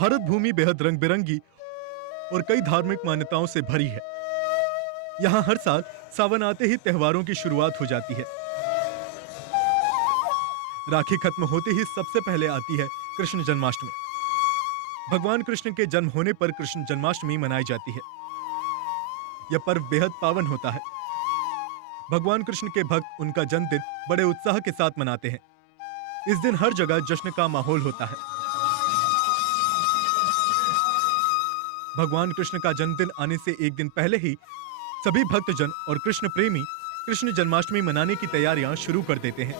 भारत भूमि बेहद रंग बिरंगी और कई धार्मिक मान्यताओं से भरी है। यहाँ हर साल सावन आते ही त्योहारों की शुरुआत हो जाती है। राखी खत्म होते ही सबसे पहले आती है कृष्ण जन्माष्टमी। भगवान कृष्ण के जन्म होने पर कृष्ण जन्माष्टमी मनाई जाती है। यह पर्व बेहद पावन होता है। भगवान कृष्ण के भक्त उनका जन्मदिन बड़े उत्साह के साथ मनाते हैं। इस दिन हर जगह जश्न का माहौल होता है। भगवान कृष्ण का जन्मदिन आने से एक दिन पहले ही सभी भक्तजन और कृष्ण प्रेमी कृष्ण जन्माष्टमी मनाने की तैयारियां शुरू कर देते हैं।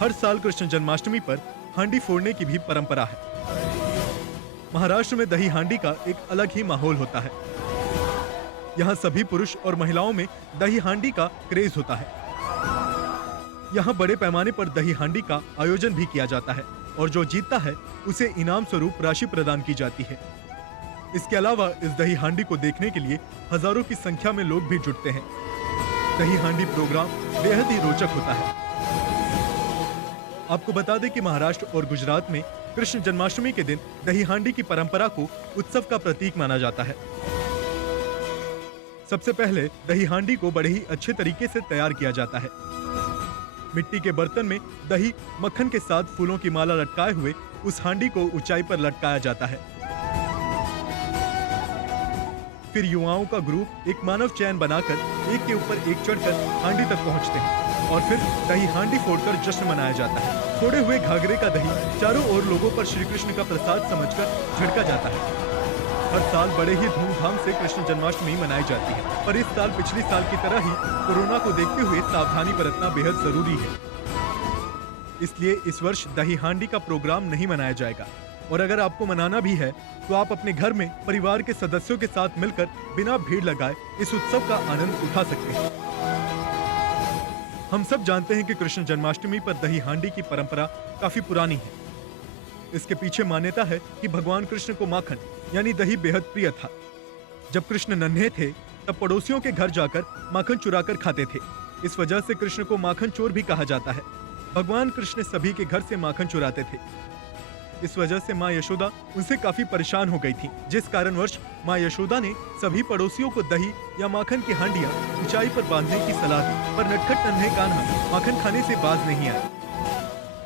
हर साल कृष्ण जन्माष्टमी पर हांडी फोड़ने की भी परंपरा है। महाराष्ट्र में दही हांडी का एक अलग ही माहौल होता है। यहाँ सभी पुरुष और महिलाओं में दही हांडी का क्रेज होता है। यहाँ बड़े पैमाने पर दही हांडी का आयोजन भी किया जाता है और जो जीतता है उसे इनाम स्वरूप राशि प्रदान की जाती है। इसके अलावा इस दही हांडी को देखने के लिए हजारों की संख्या में लोग भी जुटते हैं। दही हांडी प्रोग्राम बेहद ही रोचक होता है। आपको बता दें कि महाराष्ट्र और गुजरात में कृष्ण जन्माष्टमी के दिन दही हांडी की परंपरा को उत्सव का प्रतीक माना जाता है। सबसे पहले दही हांडी को बड़े ही अच्छे तरीके से तैयार किया जाता है। मिट्टी के बर्तन में दही मक्खन के साथ फूलों की माला लटकाए हुए उस हांडी को ऊंचाई पर लटकाया जाता है। फिर युवाओं का ग्रुप एक मानव चैन बनाकर एक के ऊपर एक चढ़कर हांडी तक पहुंचते हैं और फिर दही हांडी फोड़कर जश्न मनाया जाता है। फोड़े हुए घाघरे का दही चारों ओर लोगों पर श्री कृष्ण का प्रसाद समझकर छिड़का जाता है। हर साल बड़े ही धूमधाम से कृष्ण जन्माष्टमी मनाई जाती है, पर इस साल पिछले साल की तरह ही कोरोना को देखते हुए सावधानी बरतना बेहद जरूरी है। इसलिए इस वर्ष दही हांडी का प्रोग्राम नहीं मनाया जाएगा और अगर आपको मनाना भी है तो आप अपने घर में परिवार के सदस्यों के साथ मिलकर बिना भीड़ लगाए इस उत्सव का आनंद उठा सकते हैं। हम सब जानते हैं कि कृष्ण जन्माष्टमी पर दही हांडी की परंपरा काफी पुरानी है। इसके पीछे मान्यता है कि भगवान कृष्ण को माखन यानी दही बेहद प्रिय था। जब कृष्ण नन्हे थे तब पड़ोसियों के घर जाकर माखन चुराकर खाते थे। इस वजह से कृष्ण को माखन चोर भी कहा जाता है। भगवान कृष्ण सभी के घर से माखन चुराते थे। इस वजह से माँ यशोदा उनसे काफी परेशान हो गई थी, जिस कारणवश माँ यशोदा ने सभी पड़ोसियों को दही या माखन की हांडियां ऊंचाई पर बांधने की सलाह दी, पर नटखट नन्हे कान्हा माखन खाने से बाज नहीं आए।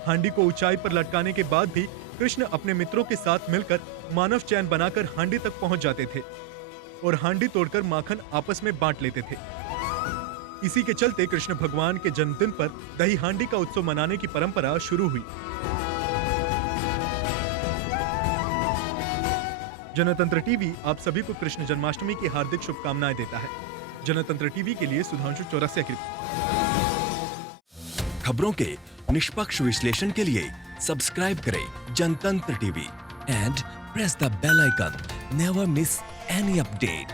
हांडी को ऊंचाई पर लटकाने के बाद भी कृष्ण अपने मित्रों के साथ मिलकर मानव चैन बनाकर हांडी तक पहुंच जाते थे और हांडी तोड़कर माखन आपस में बांट लेते थे। इसी के चलते कृष्ण भगवान के जन्मदिन पर दही हांडी का उत्सव मनाने की परंपरा शुरू हुई। जनतंत्र टीवी आप सभी को कृष्ण जन्माष्टमी की हार्दिक शुभकामनाएं देता है। जनतंत्र टीवी के लिए सुधांशु चौरसिया की रिपोर्ट। खबरों के निष्पक्ष विश्लेषण के लिए सब्सक्राइब करें Jantantra TV and press the bell icon. Never miss any update.